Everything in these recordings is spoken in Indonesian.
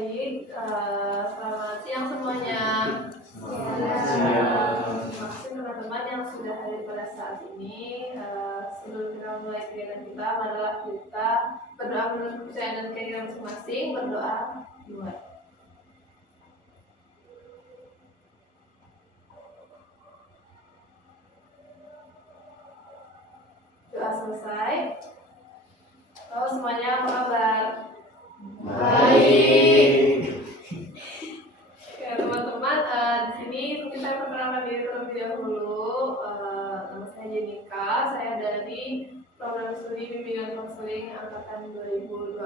Baik, selamat siang semuanya. Selamat siang. Terima kasih teman-teman yang sudah hadir pada saat ini. Sebelum kita mulai kegiatan kita, marilah kita berdoa menurut kepercayaan dan keyakinan masing-masing. Berdoa dimulai. Doa selesai. Halo semuanya, apa kabar? Baik. Ya teman-teman, di sini kita perkenalkan diri terlebih dahulu. Nama saya Jenika, saya dari program studi bimbingan konseling angkatan 2024.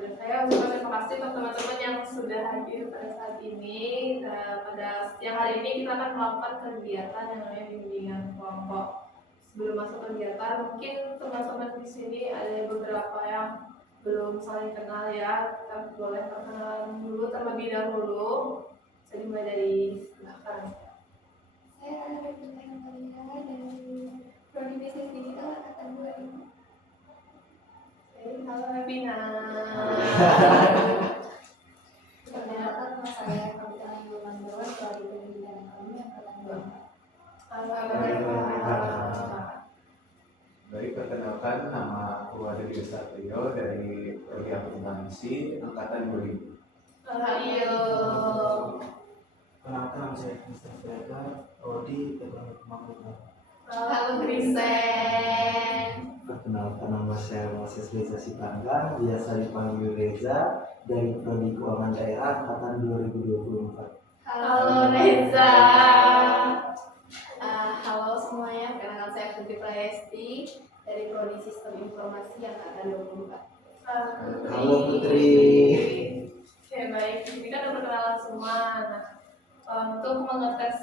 Dan saya ucapkan terima kasih untuk teman-teman yang sudah hadir pada saat ini. Pada siang hari ini kita akan melakukan kegiatan yang namanya bimbingan kelompok. Sebelum masuk kegiatan, mungkin teman-teman di sini ada beberapa yang belum saling kenal ya. Kita boleh perkenalan dulu terlebih dahulu. Saya dimulai dari belakang. Saya Rebecca Maria dari Prodi Bisnis Digital angkatan 2000. Halo Rabina. Perkenalkan nama saya Kavita Anggul Mandor dari Pendidikan Ekonomi angkatan 2004. Baik, perkenalkan nama Purwadadi Satrio dari Prodi Akuntansi angkatan 2000. Ayo. Perkenalkan nama saya Mr. Freda, Prodi Ekonomi Pembangunan. Halo Grisen. Perkenalkan nama saya Moses Reza Sipanggang, biasa dipanggil Reza, dari Prodi Keuangan Daerah angkatan 2024. Halo Reza. Halo semuanya, perkenalkan saya Putri Prayesti dari Prodi Sistem Informasi angkatan 2024. Halo Putri. Oke baik, ini kan udah perkenalan semua. Nah, untuk mengetes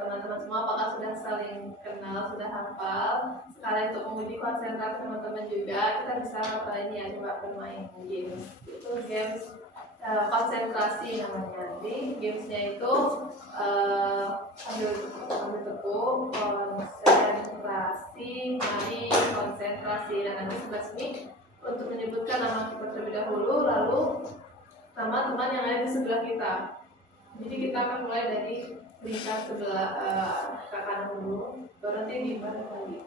teman-teman semua apakah sudah saling kenal, sudah hafal. Sekalian untuk menguji konsentrasi teman-teman juga, kita bisa ini ya, coba bermain games. Itu games konsentrasi namanya. Jadi gamesnya itu sambil tepuk, konsentrasi, mari konsentrasi. Dan nanti sebelah sini untuk menyebutkan nama kita terlebih dahulu, lalu nama teman yang ada di sebelah kita. Jadi kita akan mulai dari lingkar sebelah ke kanan dulu, baru nanti dibalik lagi.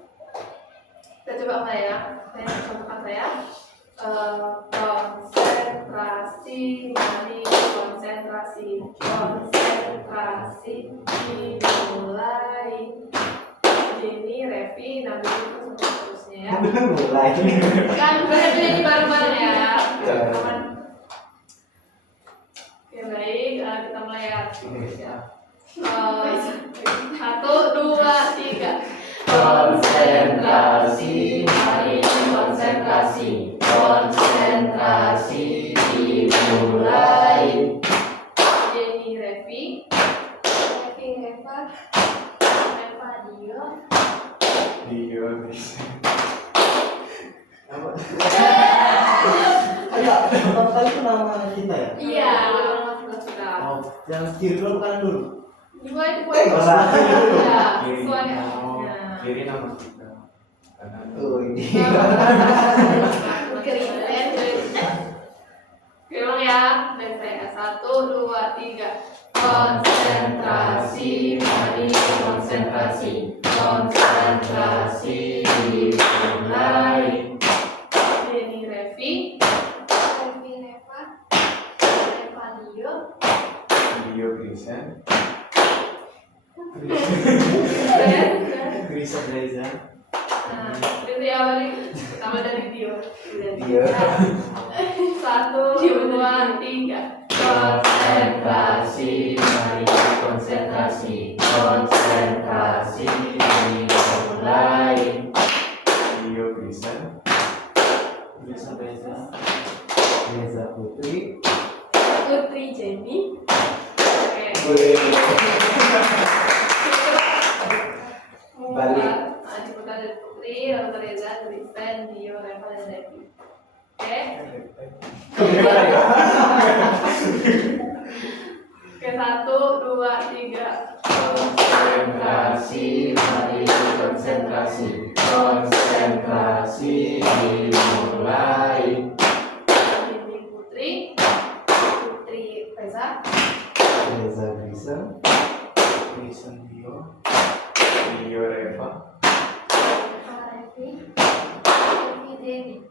Kita coba mulai ya. Saya contohkan saya. Konsentrasi, mari konsentrasi, konsentrasi, dimulai. Ini Revi, Nabil itu seterusnya ya. Mulai. Kan berarti nyanyi bareng-bareng ya. Aman. Oke baik, kita mulai ya. 1, 2, 3. Konsentrasi, mari konsentrasi, konsentrasi, dimulai. Jenny Revi, Reva, Reva Dio. Dio. Pertama kali itu nama kita ya? Iya, sudah. Oh, yang kiri dulu bukan dulu. Dimulai itu Nggak usah. Ya, Kiri sesuai. kiri nama kita. Kanan. Oh ini. Bilang ya, dan saya 1, 2, 3. Konsentrasi, mari konsentrasi, konsentrasi, dimulai. Ini Revi, Reva, Reva Dio. Dio Grisen. Risa Reza. Nah, itu ya balik. Tambah dari Dio. Dio. 1, 2, 3. Konsentrasi, mari konsentrasi, konsentrasi, dimulai. Dio Grisen. Risa Reza. Reza Putri. Putri Jenny. Oke. Balik. Diputar dari Putri, lalu Reza, Grisen, Dio, Reva, dan Devi. Oke. Oke, 1, 2, 3. Konsentrasi, mari konsentrasi, konsentrasi, dimulai. Ini Putri. Vincent, Dio, Reva, Revi, Denny.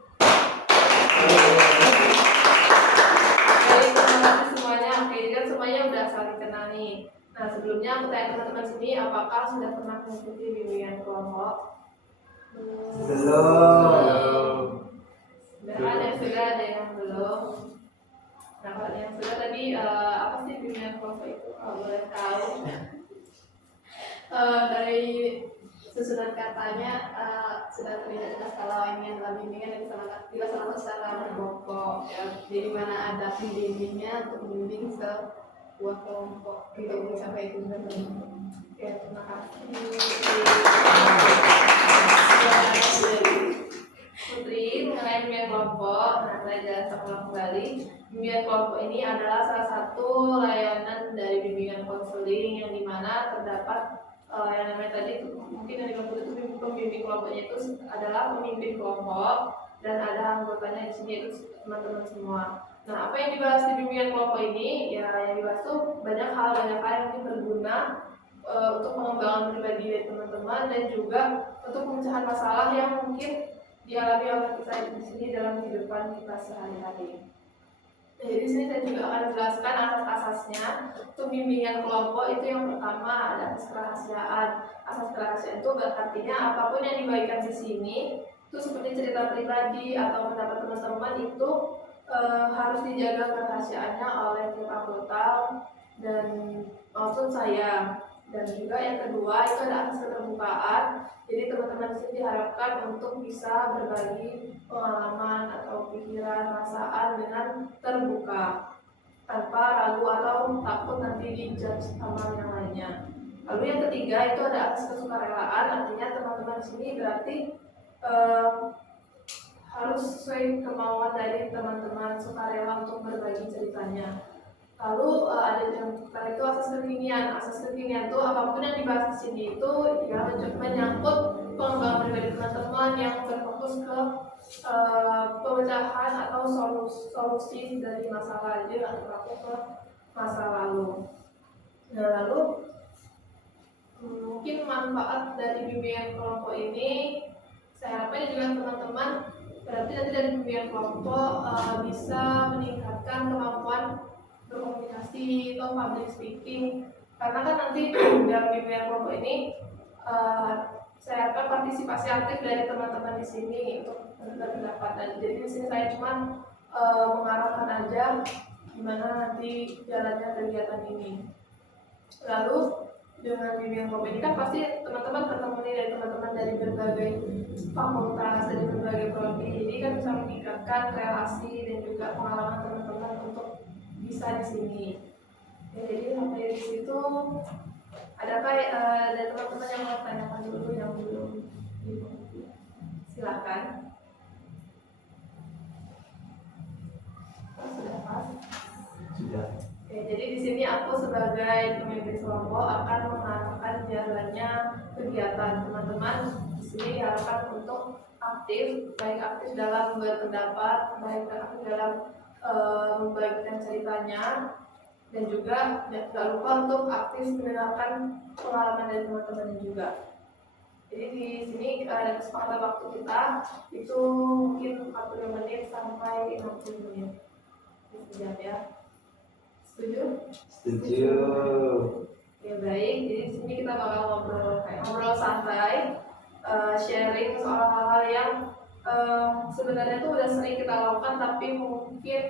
Baik, terima kasih semuanya. Oke, jadi kan semuanya udah saling kenal nih. Nah, sebelumnya aku tanya teman-teman sini, apakah sudah pernah mengikuti bimbingan kelompok? belum. Sudah ada yang belum. Nah, kalau yang sudah tadi, apa sih bimbingan kelompok itu? Kalau boleh tahu. Dari susunan katanya sudah terlihat jelas kalau ini adalah bimbingan yang dilaksanakan secara berkelompok ya. Jadi mana ada pembimbingnya untuk membimbing sebuah kelompok untuk mencapai tujuan tertentu. Oke, terima kasih. Putri mengenai bimbingan kelompok. Nah, saya jelaskan ulang kembali. Bimbingan kelompok ini adalah salah satu layanan dari bimbingan konseling yang dimana terdapat yang namanya tadi mungkin yang dimaksud itu pembimbing kelompoknya itu adalah pemimpin kelompok dan ada anggotanya di sini itu teman-teman semua. Nah, apa yang dibahas di bimbingan kelompok ini ya yang dibahas tuh banyak hal yang mungkin berguna untuk pengembangan pribadi dari teman-teman dan juga untuk pemecahan masalah yang mungkin dialami oleh kita di sini dalam kehidupan kita sehari-hari. Nah, jadi di sini saya juga akan menjelaskan asas-asasnya. Untuk bimbingan kelompok itu yang pertama ada asas kerahasiaan. Asas kerahasiaan itu artinya apapun yang dibagikan di sini itu seperti cerita pribadi atau pendapat teman-teman itu harus dijaga kerahasiaannya oleh tim anggota dan maupun saya. Dan juga yang kedua itu ada asas keterbukaan. Jadi teman-teman di sini diharapkan untuk bisa berbagi pengalaman atau pikiran, perasaan dengan terbuka tanpa ragu atau takut nanti dijudge sama yang lainnya. Lalu yang ketiga itu ada asas kesukarelaan. Artinya teman-teman di sini berarti harus sesuai kemauan dari teman-teman sukarela untuk berbagi ceritanya. Lalu ada yang itu asas kekinian. Asas kekinian itu apapun yang dibahas di sini itu ya menyangkut pengembangan pribadi teman-teman yang berfokus ke pemecahan atau solusi dari masalah, jadi nggak terpaku ke masa lalu. Nah, lalu mungkin manfaat dari bimbingan kelompok ini saya harapkan juga teman-teman berarti nanti dari bimbingan kelompok bisa meningkatkan kemampuan berkomunikasi atau public speaking, karena kan nanti dalam bimbingan kelompok ini saya harapkan partisipasi aktif dari teman-teman di sini untuk berpendapat. Dan jadi di sini saya cuma mengarahkan aja gimana nanti jalannya kegiatan ini. Lalu dengan bimbingan kelompok ini kan pasti teman-teman ketemu nih dari teman-teman dari berbagai fakultas, dari berbagai prodi, jadi kan bisa meningkatkan relasi dan juga pengalaman teman-teman untuk bisa di sini. Ya, jadi sampai di situ adakah dari teman-teman yang mau tanyakan dulu yang belum dimengerti? Silakan. Sudah pas? Sudah. Oke, jadi di sini aku sebagai pemimpin kelompok akan mengarahkan jalannya kegiatan teman-teman. Di sini diharapkan untuk aktif, baik aktif dalam berpendapat, baik aktif dalam membagikan ceritanya, dan juga jangan lupa untuk aktif mendengarkan pengalaman dari teman-teman juga. Jadi di sini ada kesepakatan waktu kita itu mungkin 45 menit sampai 60 menit. Sejam ya. Setuju? Setuju. Ya baik, jadi di sini kita bakal ngobrol santai, sharing soal hal-hal yang sebenarnya tuh udah sering kita lakukan tapi mungkin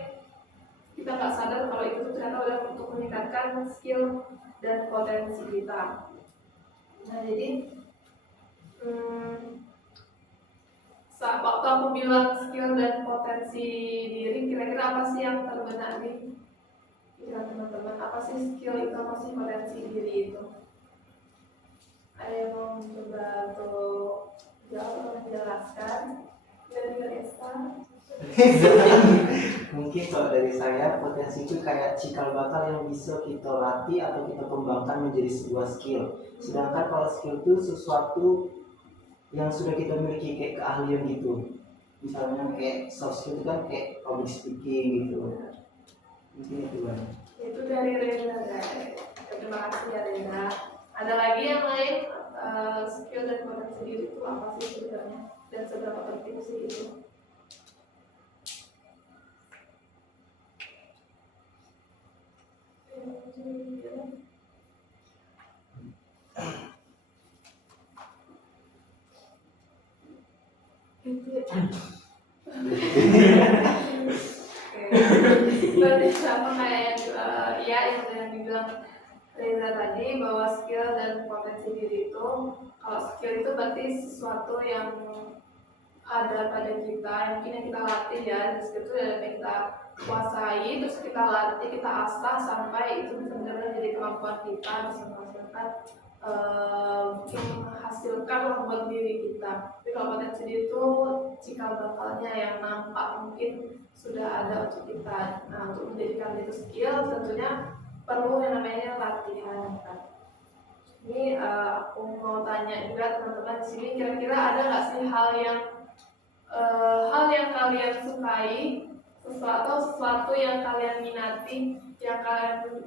kita nggak sadar kalau itu tuh ternyata udah untuk meningkatkan skill dan potensi kita. Nah jadi saat waktu aku bilang skill dan potensi diri, kira-kira apa sih yang terbenak di pikiran teman-teman? Apa sih skill itu, apa sih potensi diri itu? Ada yang mau mencoba untuk jawab atau menjelaskan? Dari Resa. Mungkin kalau dari saya potensi itu kayak cikal bakal yang bisa kita latih atau kita kembangkan menjadi sebuah skill. Sedangkan kalau skill itu sesuatu yang sudah kita miliki kayak keahlian gitu. Misalnya kayak soft skill itu kan kayak public speaking gitu. Mungkin itu kan. Itu dari Reza, guys. Terima kasih ya Reza. Ada lagi yang lain, skill dan potensi diri itu apa sih sebenarnya dan seberapa penting sih itu? Berarti sama kayak yang ya yang dibilang Reza tadi, bahwa skill dan potensi diri itu, kalau skill itu berarti sesuatu yang ada pada kita, yang mungkin yang kita latih ya. Dan skill itu yang kita kuasai, terus kita latih, kita asah sampai itu benar-benar jadi kemampuan kita, bisa menghasilkan mungkin menghasilkan lah buat diri kita. Tapi kalau potensi diri itu cikal bakalnya yang nampak mungkin sudah ada untuk kita. Nah, untuk menjadikan itu skill tentunya perlu yang namanya latihan kan. Ini aku mau tanya juga teman-teman di sini, kira-kira ada nggak sih hal yang kalian sukai, sesuatu yang kalian minati, yang kalian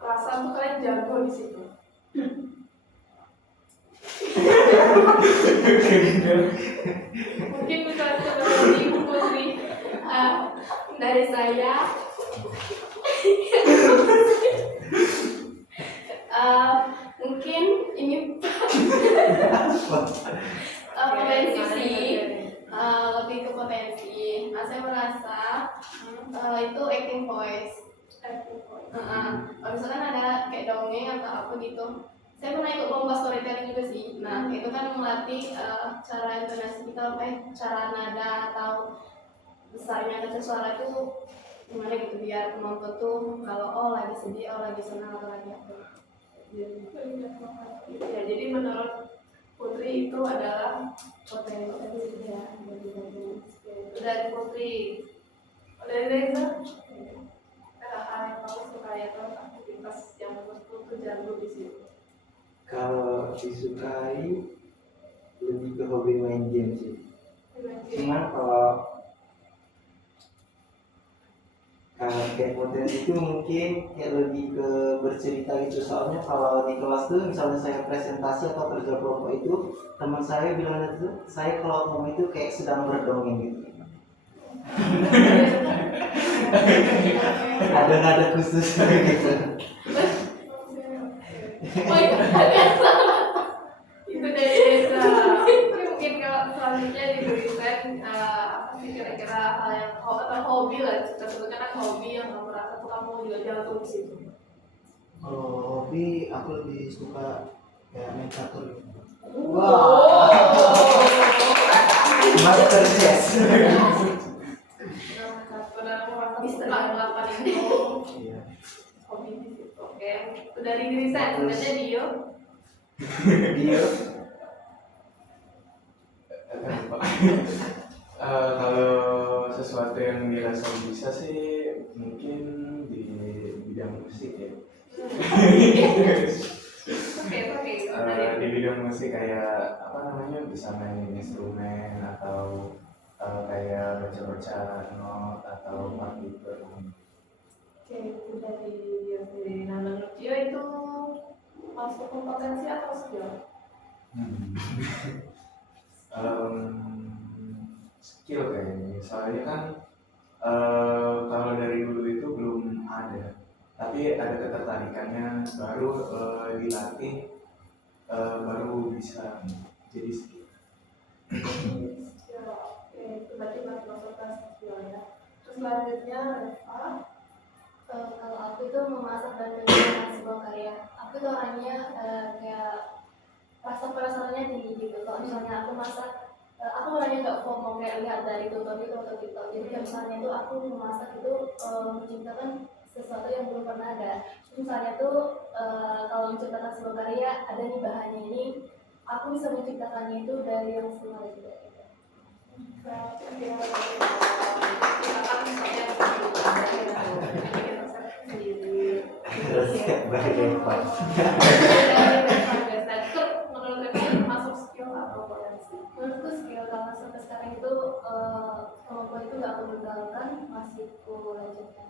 rasa tuh kalian jago di situ? Mungkin bisa seperti Ibu Putri. Dari saya mungkin ini potensi sih, lebih ke potensi. Nah, saya merasa itu acting voice. Kalau misalkan ada kayak dongeng atau apa gitu, saya pernah ikut lomba storytelling juga sih. Nah, itu kan melatih cara intonasi kita, cara nada atau besarnya kecil suara itu gimana gitu, biar penonton tuh kalau oh lagi sedih, oh lagi senang atau lagi apa. Ya, jadi menurut Putri itu adalah potensi ya. Dari Putri, dari Reza, hal yang kamu sukai atau aktivitas yang menurut Putri jago di situ? Kalau disukai lebih ke hobi main game sih. Cuman kalau kayak potensi itu mungkin kayak lebih ke bercerita gitu. Soalnya kalau di kelas tuh misalnya saya presentasi atau kerja kelompok itu, teman saya bilang itu saya kalau ngomong itu kayak sedang berdongeng gitu. Ada nada khusus gitu. Oh itu itu dari Reza. Mungkin kalau selanjutnya diberikan apa sih kira-kira hal yang atau hobi lah, kita sebutkan kan hobi yang kamu rasa tuh kamu juga jago di situ. Kalau hobi aku lebih suka kayak main catur gitu. Wah, master chess. Bisa melakukan itu Iya. hobi di situ. Oke, itu dari diri saya sebenarnya Dio. Dia Kalau sesuatu yang dirasa bisa sih mungkin di bidang musik ya. Oke, Di bidang musik kayak apa namanya, bisa main instrumen atau kayak baca-baca not atau partitur. Oke, itu dari Dio sendiri. Nah, menurut Dio itu masuk kompetensi atau skill? Skill kayaknya, soalnya kan kalau dari dulu itu belum ada, tapi ada ketertarikannya, baru dilatih, baru bisa jadi skill. Skill, oke, itu berarti masuk skill ya. Terus selanjutnya Reva. kalau aku itu memasak dan mengerjakan sebuah karya, aku tuh orangnya kayak rasa penasarannya tinggi gitu. Kalau misalnya aku masak, aku orangnya nggak FOMO kayak lihat dari tutorial atau TikTok. Jadi kayak misalnya itu aku memasak itu menciptakan sesuatu yang belum pernah ada. Terus misalnya tuh kalau menciptakan sebuah karya, ada nih bahannya ini, aku bisa menciptakannya itu dari yang semula juga. resep berdebat. Menurut kalian masuk skill atau potensi? Menurutku skill, karena sampai sekarang itu kemampuan itu nggak aku tinggalkan, masih aku lanjutkan.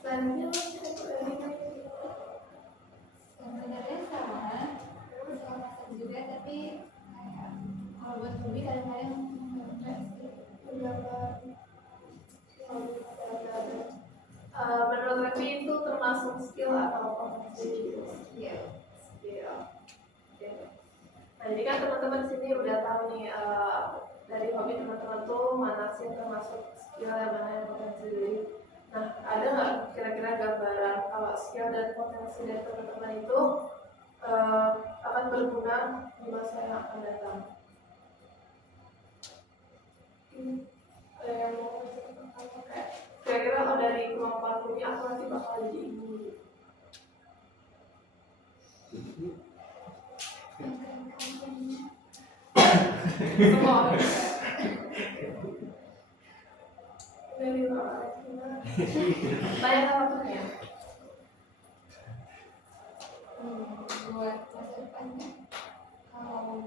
Selanjutnya dari Sebenarnya sama masak juga, tapi kayak kalau buat hobi kadang-kadang beberapa menurut Revi itu termasuk skill atau kompetensi? Skill. Oke. Nah, jadi kan teman-teman di sini udah tahu nih dari hobi teman-teman tuh mana sih yang termasuk skill yang mana yang potensi. Nah, ada nggak kira-kira gambaran kalau skill dan potensi dari teman-teman itu akan berguna di masa yang akan datang? Ada yang mau kayak kira-kira kalau dari kemampuan ini aku nanti bakal jadi ibu. Semua orang kayak dari orang gimana? Tanya sama tuh ya. buat masa depannya kalau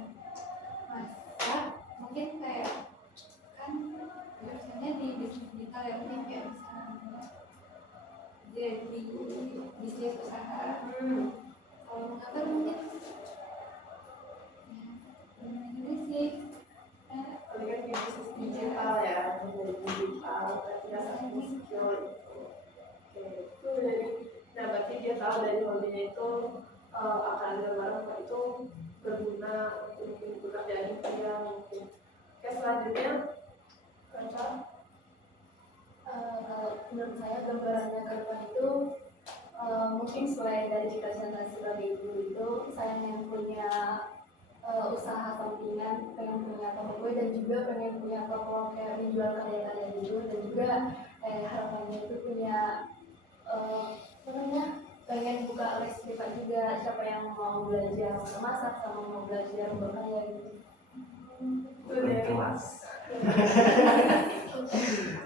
masak mungkin kayak kan biasanya di bisnis digital ya mungkin kayak bisa jadi bisnis usaha. Kalau menggambar mungkin ya juga sih Tadi kan di bisnis digital ya, dari digital, berarti ada satu skill itu. Oke, itu dari, nah berarti dia tahu dari hobinya itu akan ada gambaran bahwa itu berguna untuk mungkin pekerjaan dia mungkin. Oke, selanjutnya, Kanca. Kalau menurut saya gambarannya ke depan itu mungkin selain dari cita-cita sebagai ibu itu saya yang punya usaha sampingan, pengen punya toko kue dan juga pengen punya toko kayak menjual karya-karya gitu, dan juga harapannya itu punya apa namanya, pengen buka les privat juga, siapa yang mau belajar memasak sama mau belajar berkarya gitu. Itu dari kelas.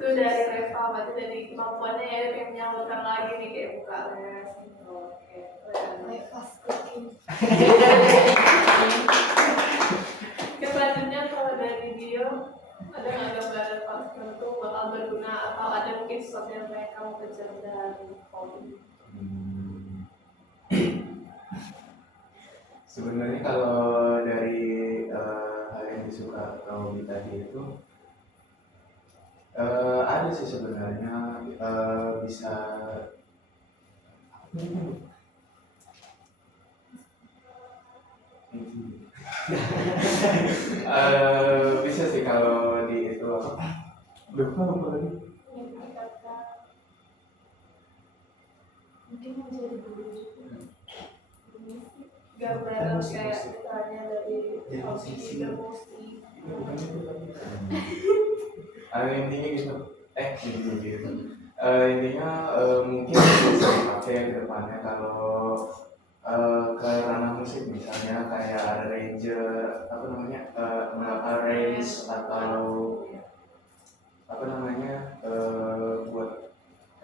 Itu dari Reva, berarti dari kemampuannya ya yang menyalurkan lagi nih kayak buka les gitu. Oke, fast cooking. Selanjutnya kalau dari Dio, ada nggak gambaran pas itu bakal berguna atau ada mungkin sesuatu yang kayak kamu kejar dari hobi? Sebenarnya kalau dari hal yang disuka atau hobi tadi itu ada sih sebenarnya bisa bisa sih kalau di itu apa lagi? Mungkin menjadi guru juga. Gambaran kayak misalnya dari hobi bermusik. Intinya gitu gitu intinya mungkin bisa dipakai ke depannya kalau ke ranah musik misalnya kayak arranger apa namanya arrange atau apa namanya buat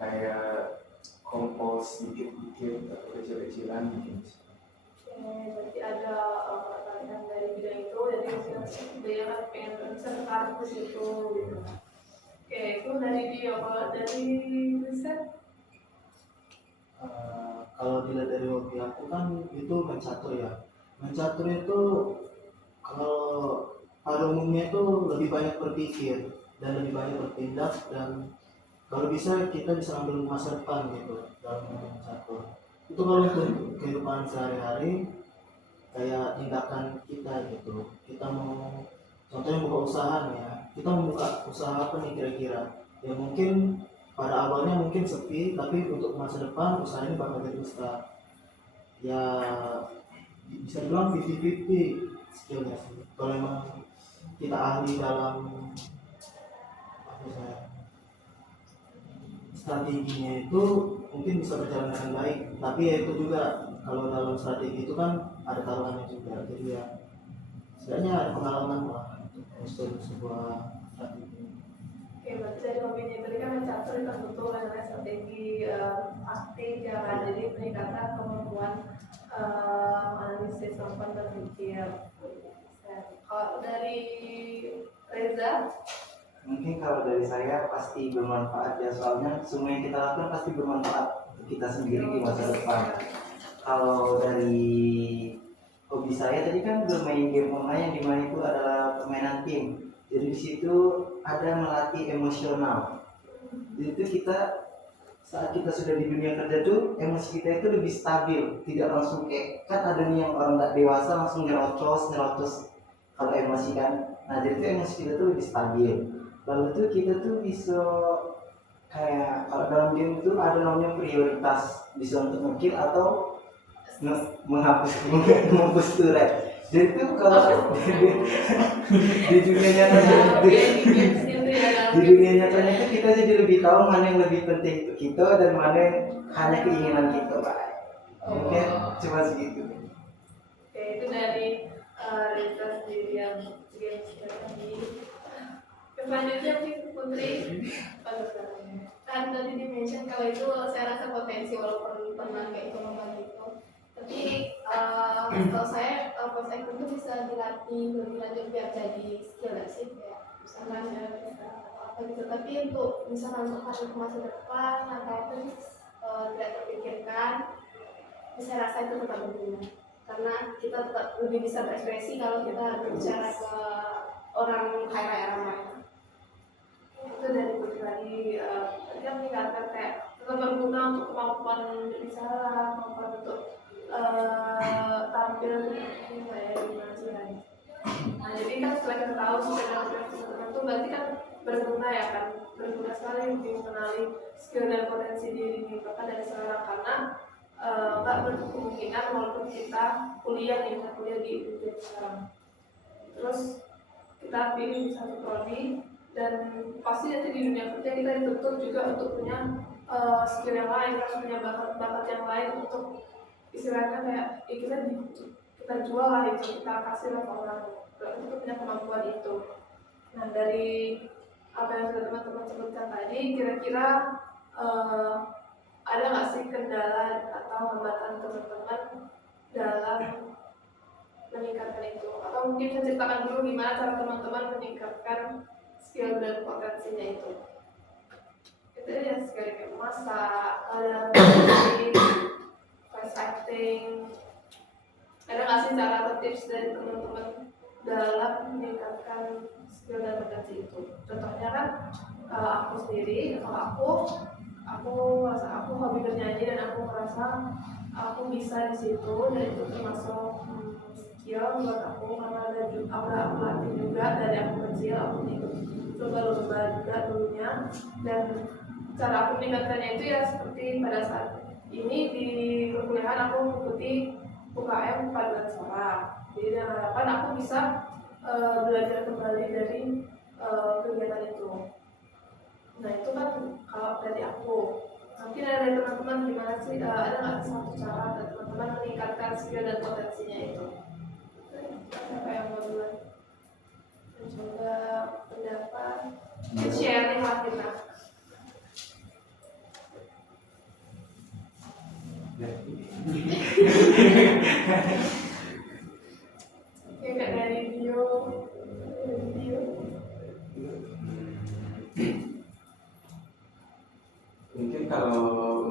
kayak kompos dikit-dikit atau kecil-kecilan mungkin. Berarti ada pertanyaan dari bidang itu, jadi dia kan pengen tertarik ke situ gitu. Oke, itu dari dia. Kalau dari riset, Kalau dilihat dari hobi aku kan itu mencatur ya. Mencatur itu kalau pada umumnya itu lebih banyak berpikir dan lebih banyak bertindak, dan kalau bisa kita bisa ambil masa depan gitu dalam mencatur. Itu kalau untuk kehidupan sehari-hari kayak tindakan kita gitu. Kita mau contohnya buka usaha nih ya. Kita mau buka usaha apa nih kira-kira? Ya mungkin pada awalnya mungkin sepi, tapi untuk masa depan usaha ini bakal jadi besar. Ya bisa bilang 50-50 skillnya sih. Kalau memang kita ahli dalam apa saya strateginya itu mungkin bisa berjalan dengan baik, tapi ya itu juga kalau dalam strategi itu kan ada taruhannya juga, jadi ya setidaknya ada pengalaman lah untuk sebuah strategi. oke, berarti dari hobinya tadi kan mencatur itu butuh ada strategi aktif ya kan, jadi peningkatan kemampuan analisis kemampuan berpikir. Kalau dari Reza, Mungkin kalau dari saya pasti bermanfaat ya, soalnya semua yang kita lakukan pasti bermanfaat untuk kita sendiri di masa depan. Kalau dari hobi saya tadi kan bermain game online yang dimana itu adalah permainan tim. Jadi di situ ada melatih emosional. Jadi itu kita saat kita sudah di dunia kerja tuh emosi kita itu lebih stabil, tidak langsung kayak kan ada nih yang orang nggak dewasa langsung nyerocos kalau emosi kan. Nah jadi itu emosi kita tuh lebih stabil. Lalu tuh kita tuh bisa kayak kalau dalam game itu ada namanya prioritas, bisa untuk ngekill atau menghapus menghapus turret. Jadi itu kalau di dunia nyatanya di dunia nyatanya itu kita jadi lebih tahu mana yang lebih penting untuk kita dan mana yang hanya keinginan kita, Pak. Mungkin cuma segitu. Oke, itu dari Rita sendiri yang games tadi. Selanjutnya mungkin Putri. Kan tadi di mention kalau itu saya rasa potensi walaupun pernah kayak ekonomi itu, tapi kalau saya pas itu bisa dilatih lebih lanjut biar jadi skill sih kayak misalnya apa gitu. Tapi untuk misalnya untuk masuk ke masa depan atau itu tidak terpikirkan, saya rasa itu tetap berguna karena kita tetap lebih bisa berekspresi kalau kita berbicara ke orang kaya orang lain. Itu dari Putri tadi dia meningkatkan kayak tetap berguna untuk kemampuan berbicara, kemampuan untuk tampil di gimana sih kan. Nah jadi kan setelah kita tahu skill dan potensi tertentu berarti kan berguna ya kan, berguna sekali untuk mengenali skill dan potensi diri bahkan dari sekarang karena nggak menutup kemungkinan walaupun kita kuliah nih, kita kuliah di UNJ sekarang, terus kita pilih di satu prodi dan pasti nanti di dunia kerja kita dituntut juga untuk punya skill yang lain, harus punya bakat yang lain untuk istilahnya kayak ya kita jual lah itu, kita kasih lah ke orang untuk punya kemampuan itu. Nah dari apa yang sudah teman-teman sebutkan tadi, kira-kira ada nggak sih kendala atau hambatan teman-teman dalam meningkatkan itu? Atau mungkin saya ceritakan dulu gimana cara teman-teman meningkatkan skill dan potensinya itu. Itu ya sekali kayak masak, ada voice acting. Ada nggak sih cara atau tips dari teman-teman dalam meningkatkan skill dan potensi itu? Contohnya kan aku sendiri, kalau aku merasa aku hobi bernyanyi dan aku merasa aku bisa di situ dan itu termasuk skill buat aku karena aku latih juga dari aku kecil, aku ikut lomba-lomba juga dulunya, dan cara aku meningkatkannya itu ya seperti pada saat ini di perkuliahan aku mengikuti UKM paduan suara. Jadi dengan harapan aku bisa belajar kembali dari kegiatan itu. Nah itu kan kalau dari aku. Nanti dari teman-teman gimana sih, ada nggak satu cara dari teman-teman meningkatkan skill dan potensinya itu? Siapa yang mau duluan? Mencoba pendapat, sharing lah kita. Kayak dari video. Mungkin kalau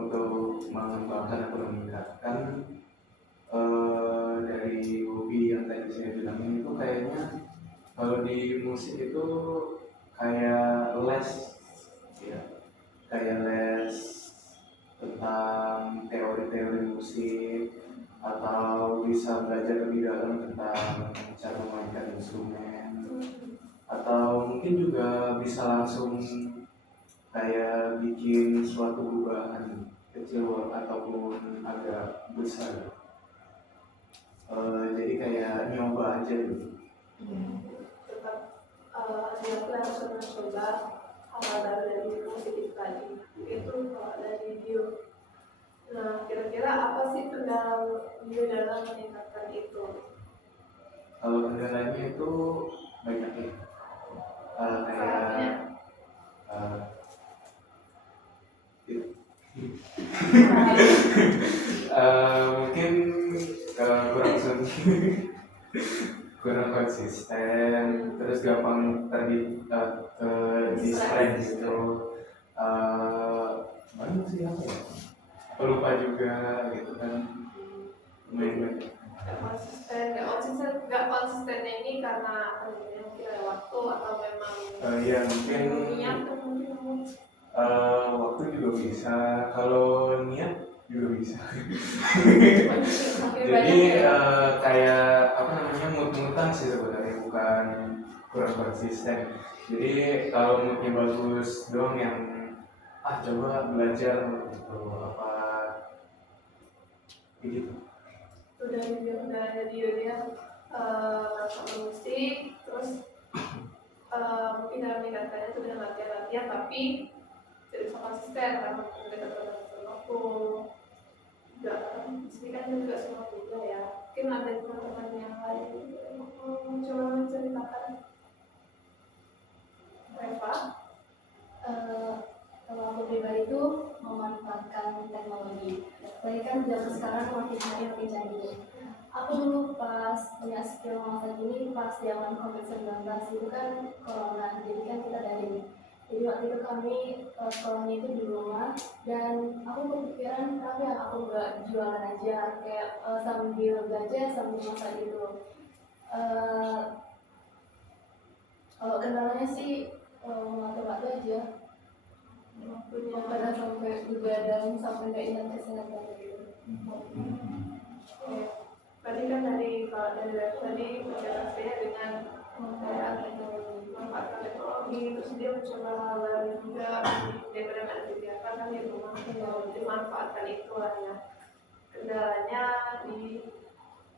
untuk mengembangkan atau meningkatkan dari hobi yang tadi saya bilang ini tuh kayaknya kalau di musik itu kayak les ya, kayak les tentang teori-teori musik atau bisa belajar lebih dalam tentang cara memainkan instrumen, atau mungkin juga bisa langsung kayak bikin suatu perubahan kecil ataupun agak besar. Jadi kayak nyoba aja gitu. Tetap aku harus mencoba hal baru dari musik itu tadi. Itu kalau dari video. Nah kira-kira apa sih kendala video dalam meningkatkan itu? Kalau kendalanya itu banyak ya. Kayak mungkin kurang konsisten, terus gampang distract gitu. Banyak sih apa ya, aku lupa juga gitu kan, lumayan banyak. Nggak konsistennya ini karena apa namanya, mungkin ada waktu atau memang Ya mungkin niat atau mungkin waktu juga bisa, kalau niat juga bisa. Jadi kayak apa namanya, mut-mutan sih sebenarnya, bukan kurang konsisten. Jadi kalau moodnya bagus doang yang coba belajar gitu apa gitu. udah jadi dia masuk musik, terus mungkin dalam meningkatkannya itu dengan latihan tapi tidak bisa konsisten karena mungkin tergantung waktu. Enggak, di sini kan juga semua juga ya. Mungkin ada teman-teman yang lain coba menceritakan. Reva? Kalau aku pribadi itu memanfaatkan teknologi. Apalagi kan zaman sekarang makin hari makin canggih. Aku dulu pas punya skill masa ini pas zaman COVID-19 itu kan corona, jadi kan kita daring. Jadi waktu itu kami sekolahnya itu di rumah dan aku kepikiran kenapa ya aku nggak jualan aja kayak sambil belajar sambil masak gitu. Kalau kendalanya sih mengatur waktu aja. Waktunya kadang sampai begadang sampai nggak ingat kesehatan gitu. Oke. Berarti kan kalau dari web tadi penjelasannya dengan kayak memanfaatkan teknologi, terus dia mencoba hal baru juga daripada nggak ada kegiatan kan di rumah, dimanfaatkan itu lah ya. Kendalanya di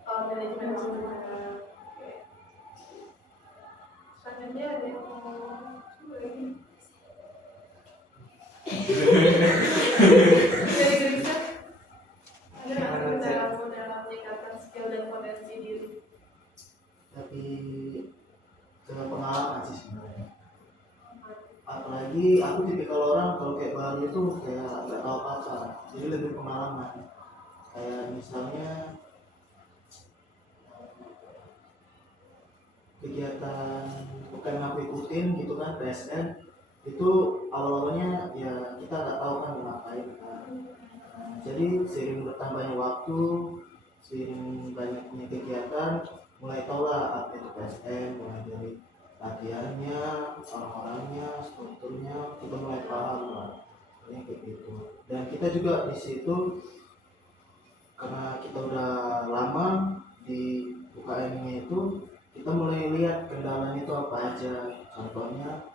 manajemen waktunya. Oke. Selanjutnya ada yang mau coba lagi. Dari Gerisa, ada nggak dalam meningkatkan skill dan potensi diri? Tapi dengan pengalaman sih sebenarnya. Apalagi aku tipikal orang kalau kayak baru itu kayak nggak tahu apa-apa, jadi lebih pengalaman. Kayak misalnya kegiatan bukan aku ikutin gitu kan, PSN itu awal-awalnya ya kita nggak tahu kan mau ngapain kan. Jadi seiring bertambahnya waktu, seiring banyaknya kegiatan, mulai tahu lah apa itu PSN, mulai dari latihannya, orang-orangnya, strukturnya, kita mulai paham lah, kayak gitu. Dan kita juga di situ karena kita udah lama di UKM-nya itu, kita mulai lihat kendalanya itu apa aja. Contohnya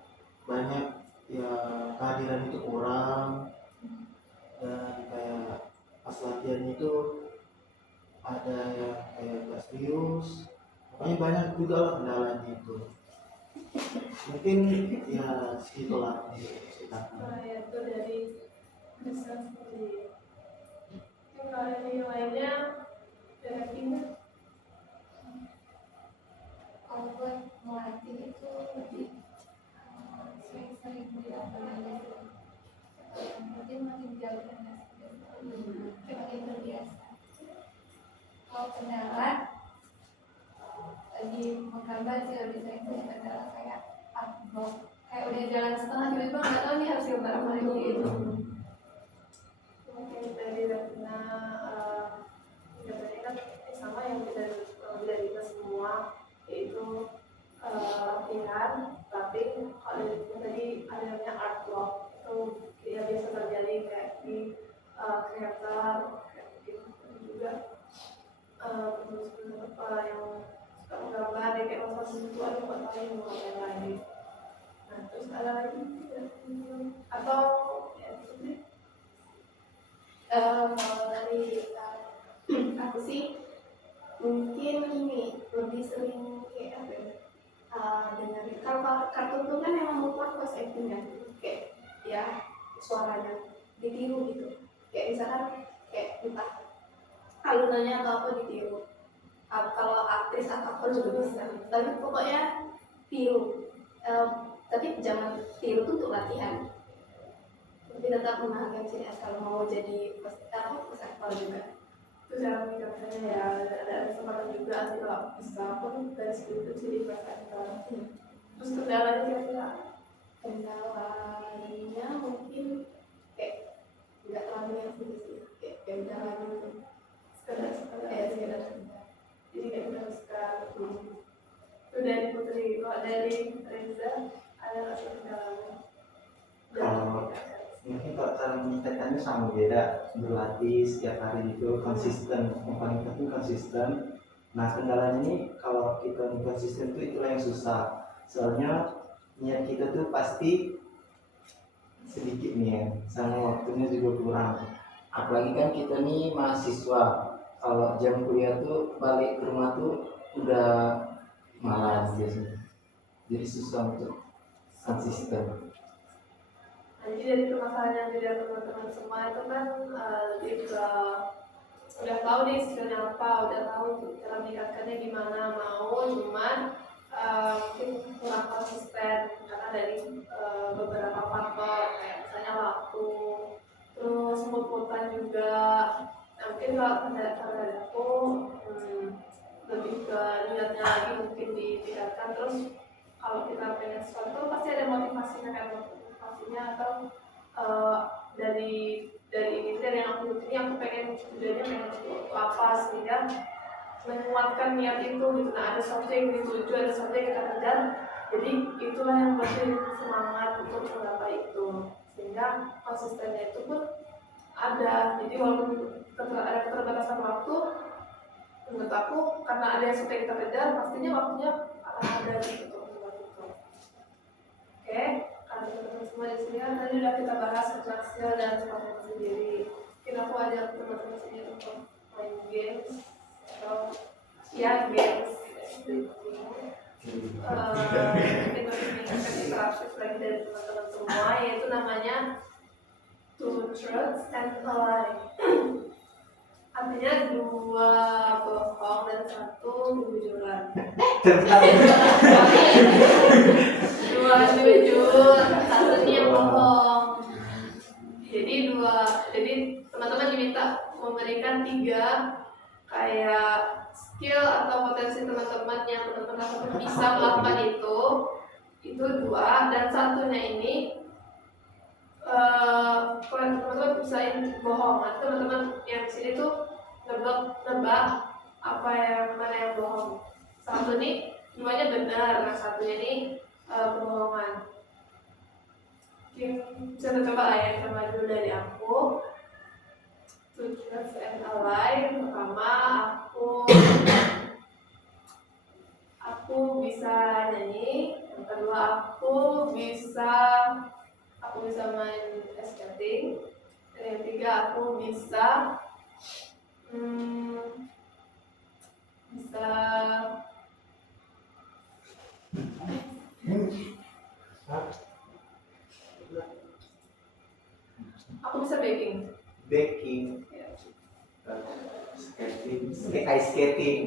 banyak ya kehadiran itu kurang, dan kayak pas latihannya itu ada yang kayak gak serius, pokoknya banyak juga lah kendalanya itu. Mungkin ya segitulah ceritakan. Ya itu dari Gerisa seperti kalau yang lainnya dari Vina. Kalau buat melatih itu lebih sering-sering dilakukan mungkin makin jauh dan makin terbiasa. Kalau kendala lagi menggambar sih lebih sering punya kendala kayak artwork, kayak udah jalan setengah tiba-tiba nggak tahu nih harus gambar apa lagi gitu. Mungkin dari Vina katanya kan sama yang kita semua, yaitu latihan, tapi kalau tadi ada namanya artwork itu ya biasa terjadi kayak di kreator juga penulis apa yang suka menggambar ya, kayak masa itu ada buat lain mau yang lain. Nah terus ada lagi atau ya gitu. Kalau dari aku sih mungkin ini lebih sering kayak apa ya, dengerin kalau kartun tuh kan memang mutlak voice acting kan, kayak ya suaranya ditiru gitu, kayak misalkan kayak entah alunannya atau apa ditiru. Kalau aktris atau apa juga bisa, tapi pokoknya tiru. Tapi jangan tiru tuh untuk latihan, tapi tetap menahan ciri khas kalau mau jadi voice actor juga. Itu cara meningkatkannya ya, ada kesempatan juga sih kalau bisa pun dari situ jadi perfector. Terus kendalanya kira-kira kendalanya mungkin kayak nggak terlalu yang sih, kayak udah lalu sekedar sekedar jadi kayak udah sekarang itu dari Putri. Kalau dari Reza ada nggak sih kendalanya dalam Kalau meningkatkan? mungkin kalau cara meningkatkannya sama beda, berlatih setiap hari itu konsisten, yang paling penting konsisten. Nah kendalanya ini kalau kita konsisten itulah yang susah, soalnya niat kita tuh pasti sedikit nih ya, sama waktunya juga kurang. Apalagi kan kita nih mahasiswa, kalau jam kuliah tuh balik ke rumah tuh udah malam biasanya, jadi susah untuk konsisten. Nah, jadi dari permasalahan yang dilihat teman-teman semua itu kan lebih ke udah tahu nih skillnya apa, udah tahu cara meningkatkannya gimana, mau cuman mungkin kurang konsisten karena dari beberapa faktor kayak misalnya waktu, terus mood-moodan juga. Nah, mungkin kalau dari aku lebih ke niatnya lagi mungkin ditingkatkan. Terus kalau kita pengen sesuatu pasti ada motivasinya kan, motivasinya atau dari ini dari yang aku ini aku pengen tujuannya pengen untuk apa sehingga menguatkan niat itu gitu. Nah, ada sesuatu yang dituju, ada sesuatu yang kita kejar, jadi itulah yang memberi semangat untuk menggapai itu, sehingga konsistennya itu pun ada. Jadi walaupun ada keterbatasan waktu, menurut aku karena ada yang sesuatu yang kita kejar, pastinya waktunya akan ada gitu untuk membuat itu. Oke, karena teman-teman semua di sini kan tadi udah kita bahas tentang skill dan kemampuan sendiri. Mungkin aku ajak teman-teman sendiri untuk main games atau ya games mungkin lebih meningkatkan interaktif lagi dari teman-teman semua, yaitu namanya Two Truths and a Lie. Artinya 2 bohong dan 1 kejujuran. 2 jujur, 1 yang bohong. Jadi teman-teman diminta memberikan 3 kayak skill atau potensi teman-teman yang teman-teman bisa melakukan itu 2, dan 1-nya ini kalau teman-teman bisa bohong. Nanti teman-teman yang di sini tuh nebak apa yang mana yang bohong. 1 nih 2-nya benar, nah 1-nya ini kebohongan. Mungkin bisa coba lah ya, sama dulu dari aku. Two Truths and a Lie. Pertama, aku bisa nyanyi. Yang kedua, aku bisa main ice skating. Dan yang ketiga, aku bisa baking. Baking, Ya. Skating, ice skating,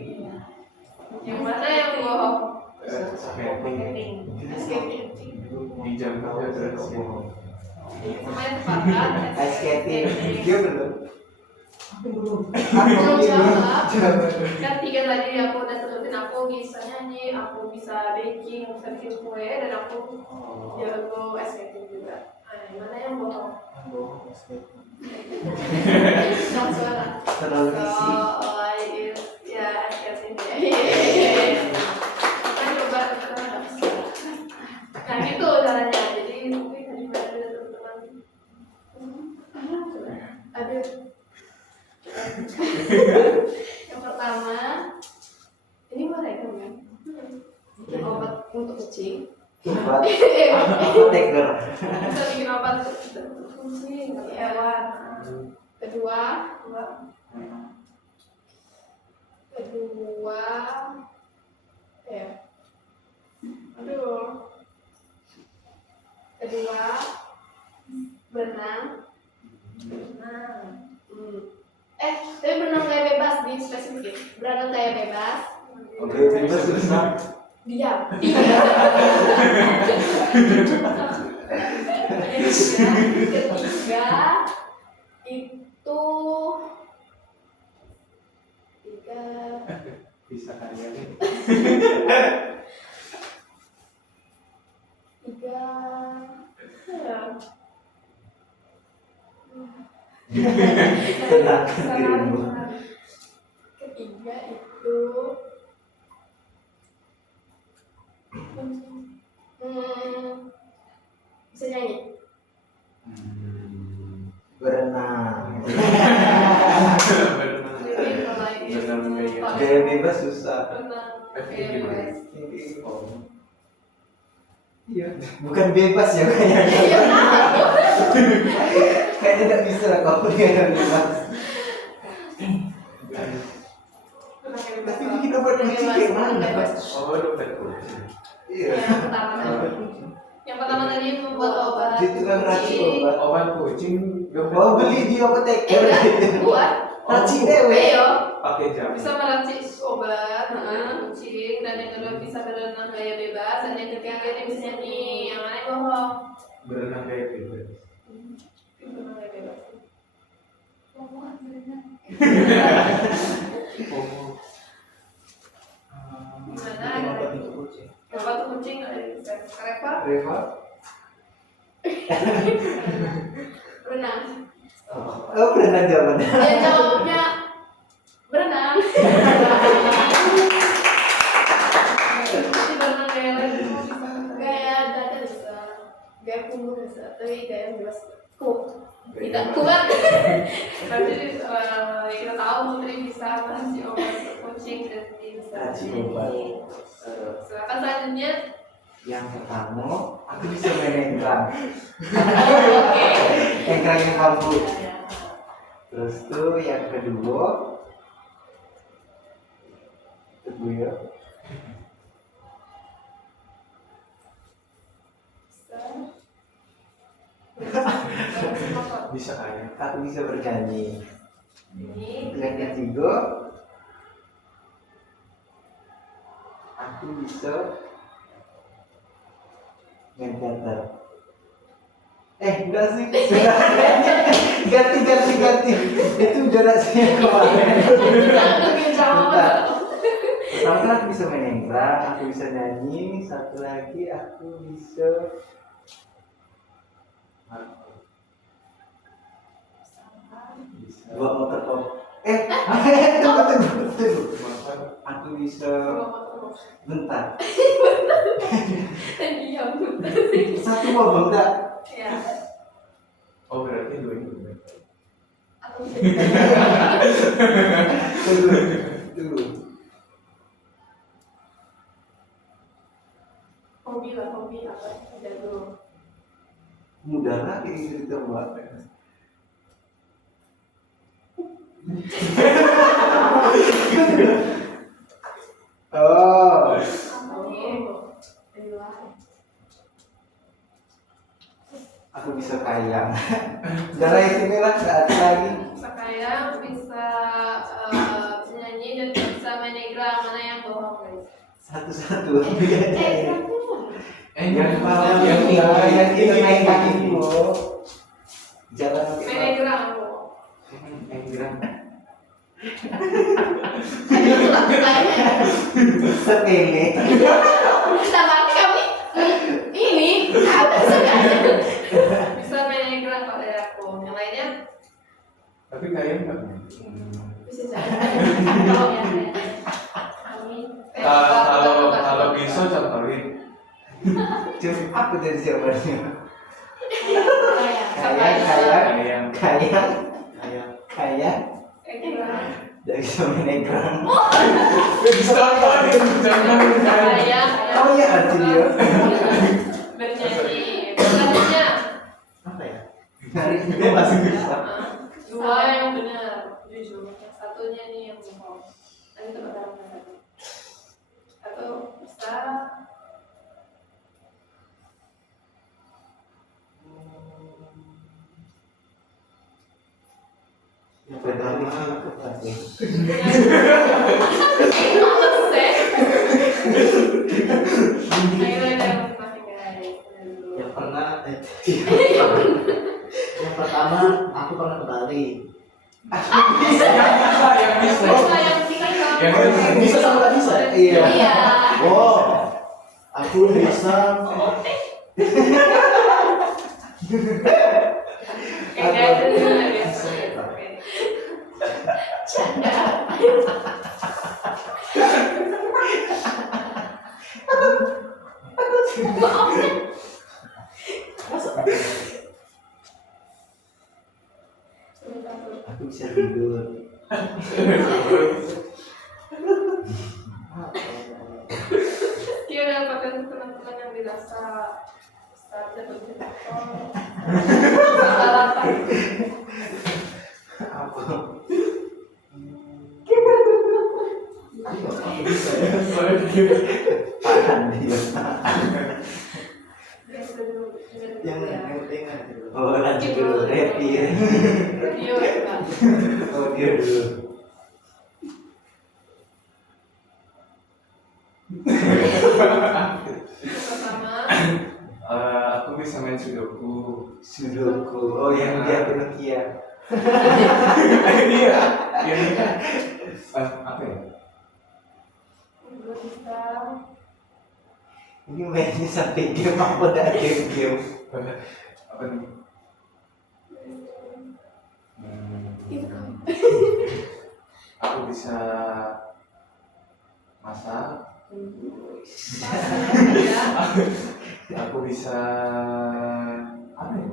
Yang mana yang bohong? skating, skating. di jam kerja terus bohong. Semuanya sepakat. ice skating. Dia belum. Belum jawab. Kan 3 tadi aku udah sebutin, aku bisa nyanyi, aku bisa baking, aku bisa bikin kue, dan aku jago ice skating juga. Nah, yang mana yang bohong? bohong skating. Yang suara. Terlalu isi. Ya ice skating ya. Kan coba nah gitu caranya. Jadi mungkin tadi bantu teman-teman. Ada. Yang pertama, ini mereka kan obat untuk kucing. Obat, apoteker. Bisa bikin obat untuk kucing, untuk hewan. Kedua, berenang. Tapi berenang kayak bebas di spesifik. Berenang kayak bebas. Oke, bebas susah. Diam. Ketiga itu Bisa kalian. Tiga. Ya. Tenangkan dirimu. Ketiga itu bisa nyanyi. Berenang. Jadi kalau ini Berenang gaya. Gaya bebas susah. Berenang Efektif gaya gimana? bebas. Iya, bukan bebas ya kayaknya. Kayaknya nggak bisa kalau dia bebas. Berenang gaya bebas. Tapi bikin obat Berenang kucing bebas, kayak mana? berenang bebas. Oh, dokter kucing. Iya. Yang pertama tadi membuat obat Itu kan racun kucing. obat. Obat kucing dokter. Oh beli di apoteker. Buat Racun dewe. ayo Pakai jam. bisa meracik obat kucing, dan yang kedua bisa berenang gaya bebas, dan yang ketiga ini bisa nyanyi. Yang mana yang bohong? Berenang gaya bebas. Berenang gaya bebas. Ngomong berenang. Oh. Gimana? Bikin obat untuk kucing. Obat kucing ada di Reva? Reva. Berenang. Oh berenang jawabannya. Dia jawabnya berenang. Jadi berenang gaya lain bisa. Gaya dada bisa, gaya punggung bisa, tapi gaya bebas tidak kuat. Berarti kita tahu Putri bisa meracik obat kucing dan bisa Racik nyanyi. Silakan selanjutnya. Yang pertama, aku bisa main engkrang. Oke. Engkrang yang bambu. Ya. Terus tuh yang kedua, tunggu ya. Bisa kayak. Aku bisa bernyanyi. Ini Yang ketiga, aku bisa main teater. Enggak sih. ganti. Itu udah rasanya kemarin. Bentar. Pertama kan aku bisa main engkrang, aku bisa nyanyi. Satu lagi aku bisa Bisa. bawa motor top. Tunggu. Aku bisa bentar. Diam. Satu mau enggak? ya. Oh, berarti dua ini. Aku bisa Tunggu. Hobi lah, hobi apa? Jago. Mudah lagi cerita mbak. Oh, aku bisa kayang. Darah sini lah, nggak ada lagi. Bisa kayang, bisa nyanyi, dan bisa main egrang. Mana yang bohong guys? Satu-satu. Yang Yang kita main kaki dulu. Jalan Main egrang bohong. enggrang. tanya. Sepele. Sama kami ini ada sekali. Bisa main egrang kalau dari aku. Yang lainnya tapi kayak enggak. Bisa jadi. kalau ya kami. Kalau bisa contohin. Coba apa dari jawabannya? Kayang. Kayang. Egrang. Dari bisa main enggrang. Bisa jangan Kayang. Oh iya arti dia. Bernyanyi. Selanjutnya Apa ya? Hari ini masih bisa. dua yang benar, jujur. Yang satunya nih yang bohong. Nanti tebak bareng-bareng. Satu bisa. Yang Pedali pertama, aku pasti. yang pernah yang pertama aku pernah ke Bali. yang bisa. Yang Bisa sama nggak bisa? Iya. Oh, aku bisa Kayaknya itu juga biasa. Oke. Canda. Aku bisa tidur. Dia dapatkan teman-teman yang dirasa besar dan berjengkel. Apa? Apa? Tahan dia. Biasa dulu. yang penting gitu. Oh lanjut dulu. Happy. Video ya Kak? Oh dia dulu. Pertama, Aku bisa main sudoku. Sudoku. Oh yang dia Pinocchio. Iya. Iya. Apa ya? gue bisa Ini mainnya sampai game apa udah game-game. Apa nih? Aku bisa masak. ya. Aku bisa apa ya?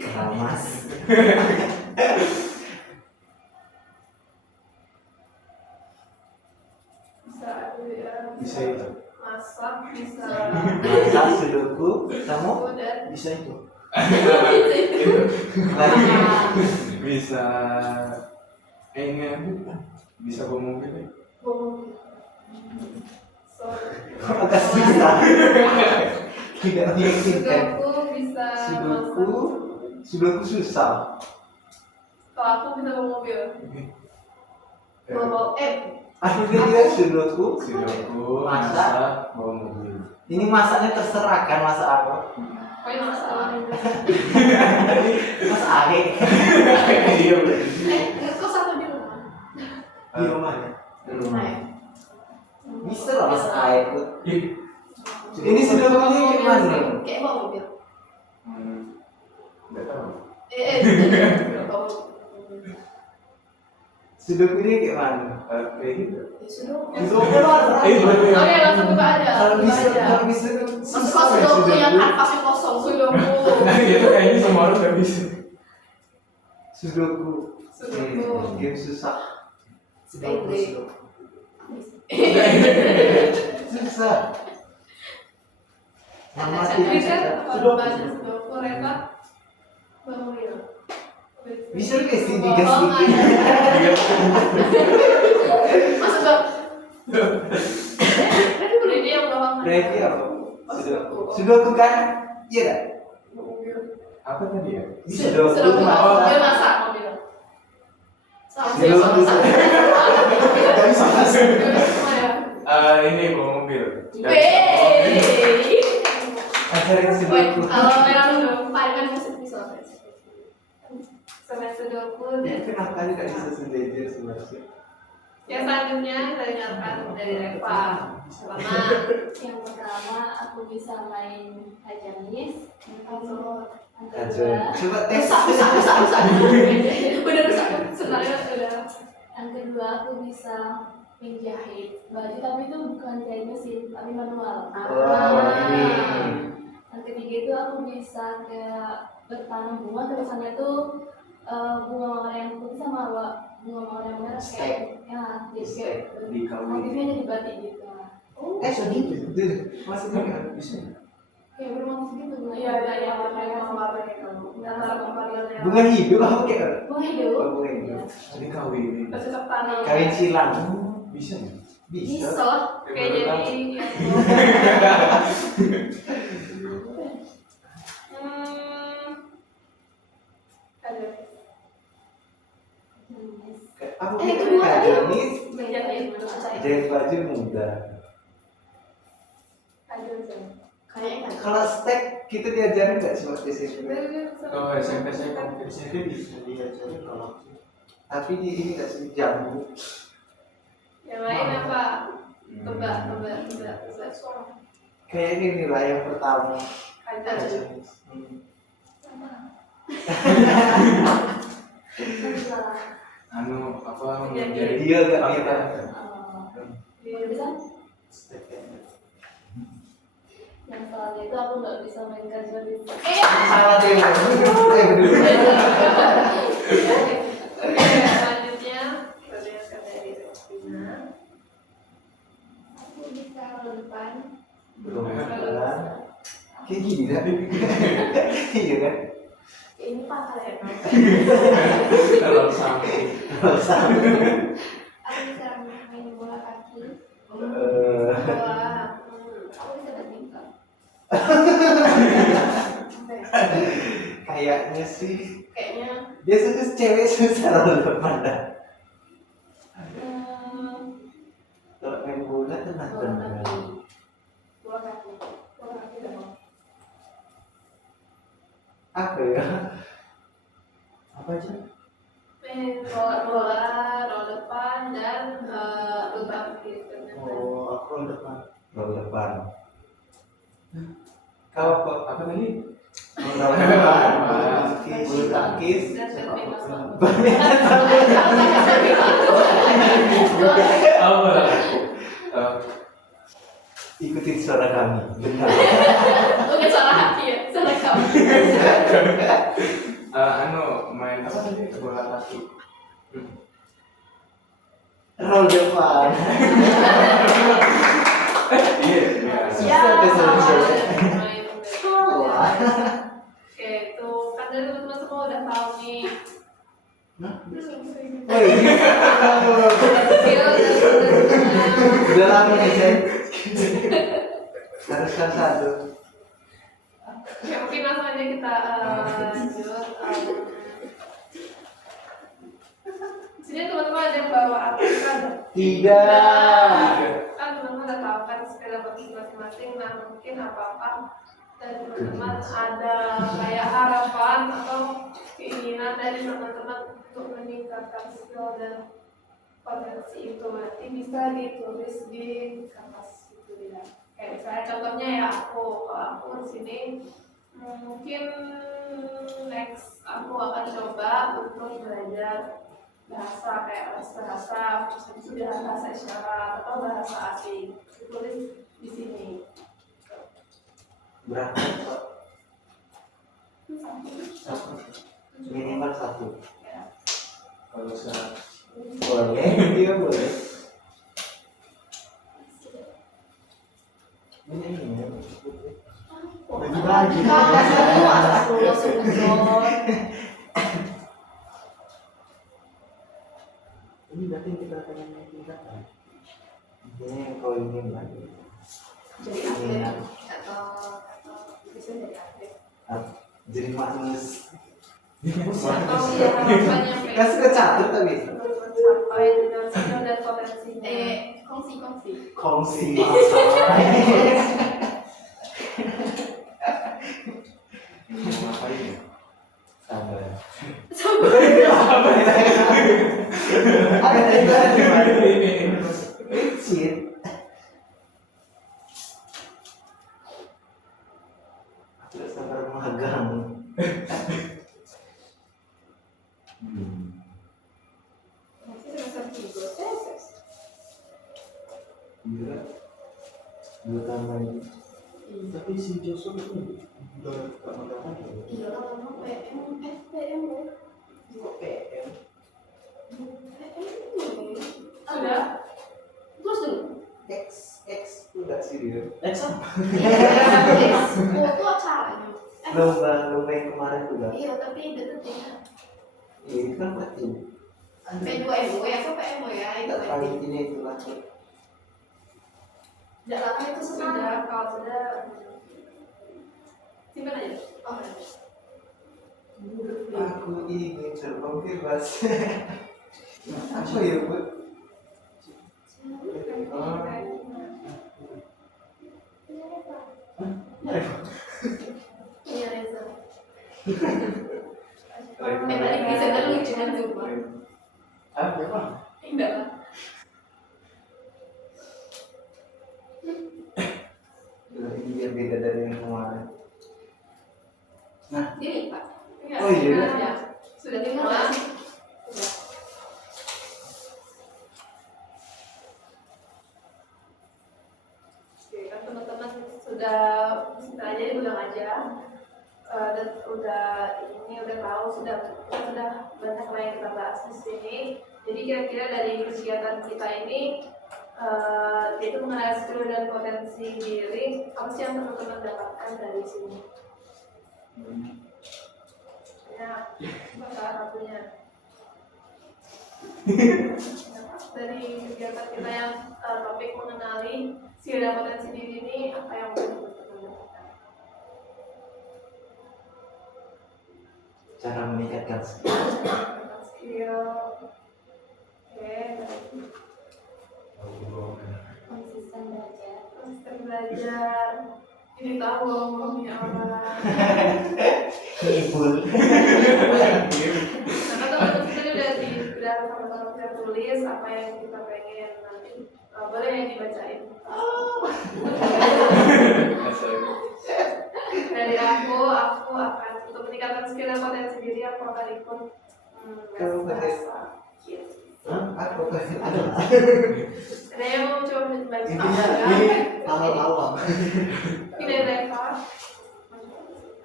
Keramas. Bisa itu. Masak, bisa Masak Sudoku. Kamu dan Bisa itu. lagi. Bisa ini bisa bawa mobil ya? Agak susah. Tidak meyakinkan. Sudoku bisa Sudoku. masak. Sudoku susah. Kalau aku bisa bawa mobil. Bawa Aku bilang Sudoku. Sudoku, Masak. masak, bawa mobil. Ini masaknya terserah kan masak apa? Poin masalah. Masak ahe. Iya bener. Kok satu di rumah? Di rumahnya. Bisa lah masak ahe. Ih, Ini Sudokunya gimana? Kayak bawa mobil. nggak tahu. Sudoku ini kayak mana? Kayak gitu. Sudoku lah. Berarti Oh ya, langsung buka aja. Kalau bisa, Buka aja. kalau bisa Masuklah Sudoku yang kanvasnya kosong. Sudoku. itu kayaknya semua orang nggak bisa. Sudoku. Sudoku. Game susah. Sepele. Susah. Mama Bisa susah. kalau baca Sudoku, Reva bawa mobil. Bisa nggak sih digas Bohong dikit? aja. Masuk dong. Ini yang bohong. Ready apa? Sudoku kan? Iya kan? Apa tadi ya? Sudoku. Sudoku Oh. mobil masak mobil. Sudoku. Dari sana sih. Ini bawa mobil. Ajarin Sudoku. Kalau yang paling musik bisa. Sampai Sudoku dan Kenapa tidak bisa sendiri sebenarnya? yang selanjutnya kita dengarkan dari Reva. Pertama, Yang pertama aku bisa main hajamis. Yang Ajar. kedua, Coba tes. Rusak. Udah rusak. Sebenarnya udah. yang kedua aku bisa menjahit baju, tapi itu bukan jahit mesin, tapi manual. Oh, ini. Yang ketiga itu aku bisa kayak bertanam bunga, terusannya tuh bunga mawar yang putih sama bunga mawar yang merah kayak ya jadi kayak Di kawin. motifnya jadi batik gitu. Segitu. Maksudnya kan bisa. Kayak bermotif gitu bunga. iya ada yang kayak mawar kamu. Antara pembaliannya. Bunga hidup apa kayak? Bunga hidup. Oh, bunga hidup. Tadi kawin. Bercocok tanam. Kawin silang. Bisa nggak? Bisa. Bisa. Kayak jadi yang ada. Aku Yang kira kedua tadi hajamis. Menjahit. Jahit baju mudah. Ada. Kayaknya kan. Kalau stek kita diajarin nggak cuma di sini? Kalau SMP saya komputer Jadi bisa diajarin kalau Tapi di ini nggak sih jamu. Yang lain apa? Tebak. Kayak ini lah yang pertama. Kaca. Anu apa Iya, menjadi Dia gak apa? kita. Bisa? Yang salahnya itu aku nggak bisa main kajol itu. Salah deh. Oke, selanjutnya kita lihat dari Restina. Aku bisa ke depan. Belum jalan. Kayak gini kan? Iya kan? Ini pakar ya, Kak? Kalau sampai Kalau sama. Aku bisa main bola kaki. Bola. Aku bisa badminton. Kayaknya sih Kayaknya biasanya cewek susah loh pada. Kalau main bola tuh Bola bener. kaki. Bola kaki. Bola kaki dong. Apa ya? Apa aja? main bola, roll depan dan lutut gitu. Oh, aku roll depan. Roll depan. Kau apa tadi? roll depan. Tangkis. Bulu tangkis. Dan Sepak badminton. Apa? Ikutin suara kami. Benar. Bukan suara hati ya, suara kamu. Anu main apa tadi? Bola kaki. Roll depan. Iya. Ya, Susah kesulitan. main Wah. Oke, itu kan dari teman-teman semua udah tahu nih. Woi, Skill dan udah lama nih saya. Haruskan satu. Ya, mungkin langsung aja kita lanjut. Sini teman-teman ada yang bawa apa kan? Tidak. Kan teman-teman udah tahu kan sepeda bagus masing-masing. Nah, mungkin apa-apa dari teman-teman ada kayak harapan atau keinginan dari teman-teman untuk meningkatkan skill dan potensi itu nanti bisa ditulis di kertas gitu ya. Kayak misalnya contohnya ya kalau aku di sini mungkin next aku akan coba untuk belajar bahasa kayak bahasa sudah bahasa isyarat atau bahasa asing ditulis di sini. Berapa? Minimal satu. Kalau saya Boleh, iya boleh. Ini. Bagi-bagi. Ini berarti kita pengen naik tingkat kan? Ini yang kau ingin lagi. Jadi atlet atau bisa jadi atlet Jadi magnus. atau ya harapannya Kan suka catur tapi. mencapai dengan skill dan potensinya. Kongsi. Kongsi masalah. mau ngapain ya? Sabar. Licin. Aku udah sabar magang. Masih semester 3 Gila. 2 tahun lagi. Tapi si Joshua itu udah gak magang lagi. Iya lah, kamu PM loh. Kok PM? sudah Terus dulu. X udah sih dia. Exam. Foto acaranya. Lomba yang kemarin tuh kan. Iya, tapi deketin. Iya itu kan kecil. P2MW apa PMW ya? Itu Tak tahu intinya itu lah. tidak lama itu sudah sesudah. kalau sudah simpan aja. Oh, Aku ingin terbang bebas. Apa ya bu? iya Reza. Tadi bisa kan lucu kan Zumba. Ah berapa? Tidak lah. Oh iya. Ya, sudah semua. Sudah. Oke, kan teman-teman sudah bisa aja diulang aja. Dan udah tahu sudah banyak lah yang kita bahas di sini. Jadi kira-kira dari kegiatan kita ini itu mengenai skill dan potensi diri, apa sih yang teman-teman dapatkan dari sini? Ya, salah satunya dari kegiatan kita yang topik mengenali skill dan potensi diri ini, apa yang teman-teman dapatkan? Cara meningkatkan Skill, oke, konsisten belajar. konsisten belajar. Ini tahu ngomongnya orang. ngibul. Karena teman-teman tadi udah sama-sama kita tulis apa yang kita pengen nanti. Boleh yang dibacain. Dari aku akan untuk meningkatkan skill dan potensi diri aku akan ikut bahasa. Aku kasih ada. Ada yang mau coba membaca? Intinya Ya. ini hal awam. Ini dari Reva.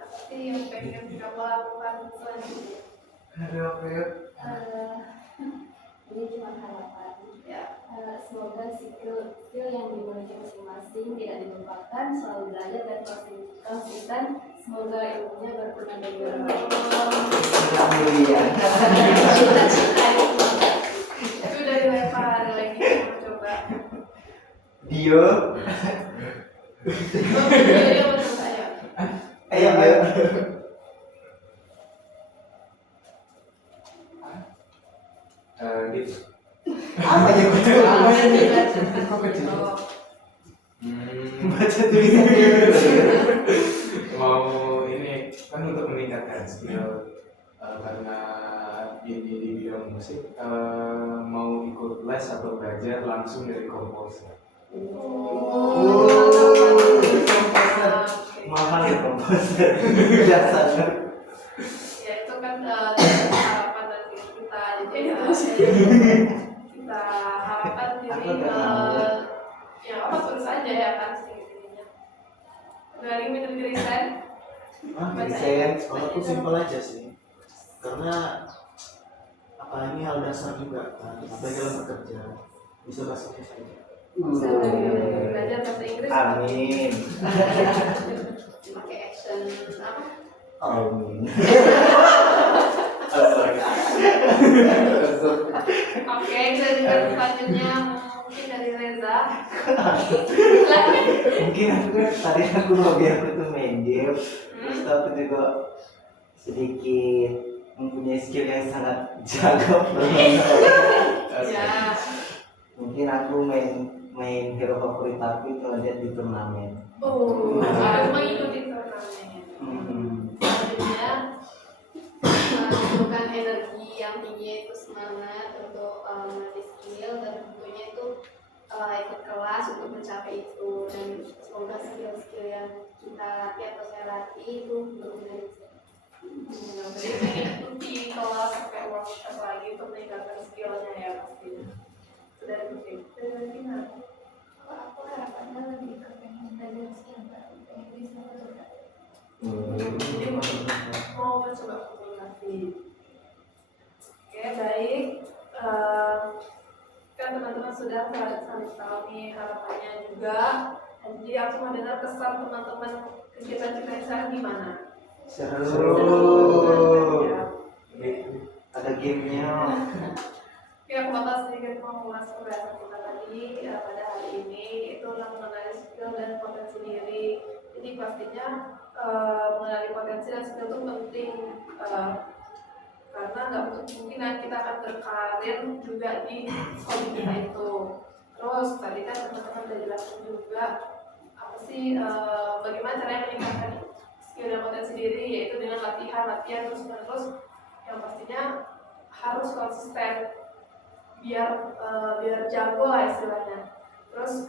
Apa sih yang pengen kamu lakukan selanjutnya? Aduh, apa ya? Ini cuma harapan. Ya. Semoga skill yang dimiliki masing-masing tidak dilupakan, selalu belajar dan konsisten. Semoga ilmunya berguna bagi orang lain. Alhamdulillah. Cita-cita itu. Itu dari Reva, ada lagi yang mau coba. Dio. Jadi mau coba ya. Ayo ayo. Gitu. Apa ya? Apa yang dibaca? Kok kecil? Oh, Baca tulisannya. Mau ini kan untuk meningkatkan skill karena ini di bidang musik mau ikut les atau belajar langsung dari komposer. Mahal ya komposer. Biasa. ya itu kan harapan dari kita. Jadi kita harapkan Aku diri udah ya apa terus aja ya kan sedikit-sedikitnya. Dari minum Grisen. Desain. Kalau aku simpel aja sih, karena apa ini hal dasar juga kan, apalagi dalam bekerja bisa bahasa Inggris saja. Belajar bahasa Inggris. Amin. Pakai action apa? Amin. Oke, kita dengar selanjutnya mungkin dari Reza. Mungkin aku kan tadi aku hobi aku tuh main game. Terus aku juga sedikit mempunyai skill yang sangat jago. Ya. Mungkin aku main hero favorit aku itu lihat di turnamen. Oh, aku mengikuti turnamen. Selanjutnya menunjukkan energi yang tinggi, itu semangat untuk melatih skill, dan tentunya itu ikut kelas untuk mencapai itu, dan semoga skill-skill yang kita latih atau saya latih itu berguna di saya. Jadi pengen di kelas sampai workshop lagi untuk meningkatkan skillnya ya pastinya. Sudah penting. Dari Tina. Kalau aku harapannya lebih ke pengen belajar skill baru, pengen bisa fotografi. Jadi mau mencoba fotografi. Oke, baik. Kan teman-teman sudah saling tahu nih harapannya juga. Jadi aku mau dengar kesan teman-teman kegiatan kita yang sekarang gimana? Seru. Ya. Ada gamenya. Oke, aku bakal sedikit mengulas pembahasan kita tadi pada hari ini, itu mengenai skill dan potensi diri. Jadi pastinya mengenali potensi dan skill itu penting karena nggak menutup kemungkinan kita akan berkarir juga di hobi kita itu. Terus tadi kan teman-teman udah jelasin juga apa sih bagaimana caranya meningkatkan skill dan potensi diri, yaitu dengan latihan terus-menerus yang pastinya harus konsisten biar jago lah istilahnya. Terus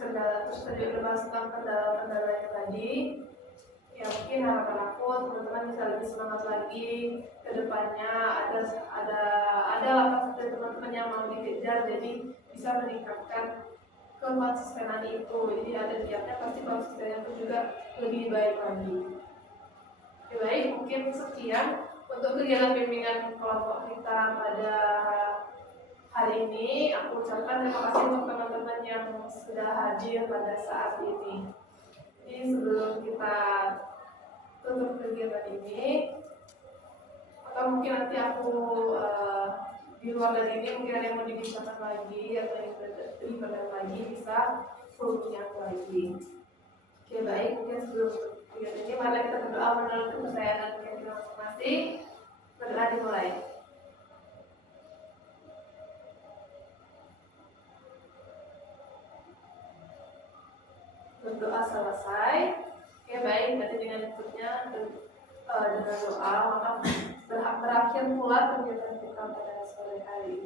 tadi udah bahas tentang kendala-kendala yang tadi. Ya mungkin harapan aku teman-teman bisa lebih semangat lagi ke depannya, ada apa saja teman-teman yang mau dikejar, jadi bisa meningkatkan konsistenan itu. Jadi ada niatnya pasti konsistennya itu juga lebih baik lagi. Oke, baik, mungkin sekian untuk kegiatan bimbingan kelompok kita pada hari ini. Aku ucapkan terima kasih untuk teman-teman yang sudah hadir pada saat ini. Jadi sebelum kita tutup kegiatan ini, atau mungkin nanti aku di luar dari ini mungkin ada yang mau dibicarakan lagi atau yang diberikan lagi, bisa hubungi aku lagi. Oke, baik, mungkin sebelum kegiatan ini mari kita berdoa menurut kepercayaan kita masing-masing. Berdoa dimulai. Berdoa selesai. Oke, baik, berarti dengan berikutnya dengan doa maka berakhir pula kegiatan kita pada sore hari